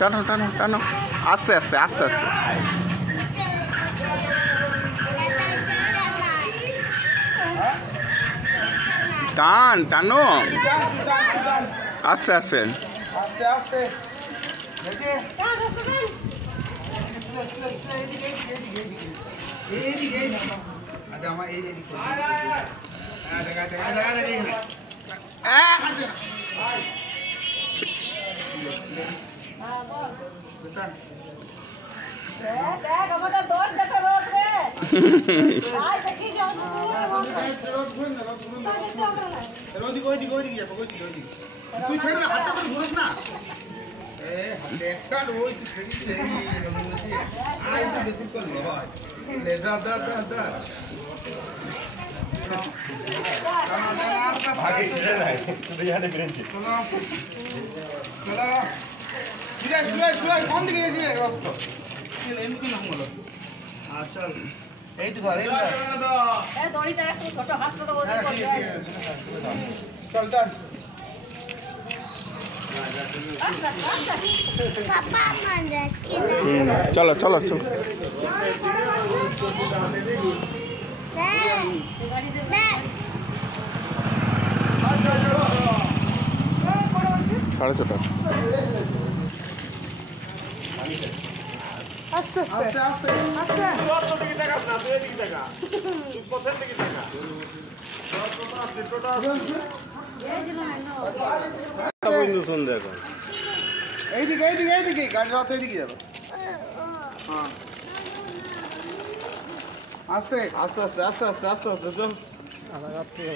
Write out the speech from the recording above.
টানো টানো টানো আস্তে আস্তে আস্তে আস্তে টান টানো আস্তে আস্তে আস্তে আস্তে তুই ছেড়ে হাতটা তো ঘুরিস না বেশি করলো কোন দিকে গেছি রক্ত এমনি না হলো আচ্ছা এইটু ধর চল চল চলো চলো চলো সাড়ে ছটা আস্তে আস্তে আস্তে আস্তে এইদিকে এইদিকে এইদিকে গাড়ি রাত এইদিকে যাবে হ্যাঁ আস্তে আস্তে আস্তে আস্তে আস্তে আস্তে আস্তে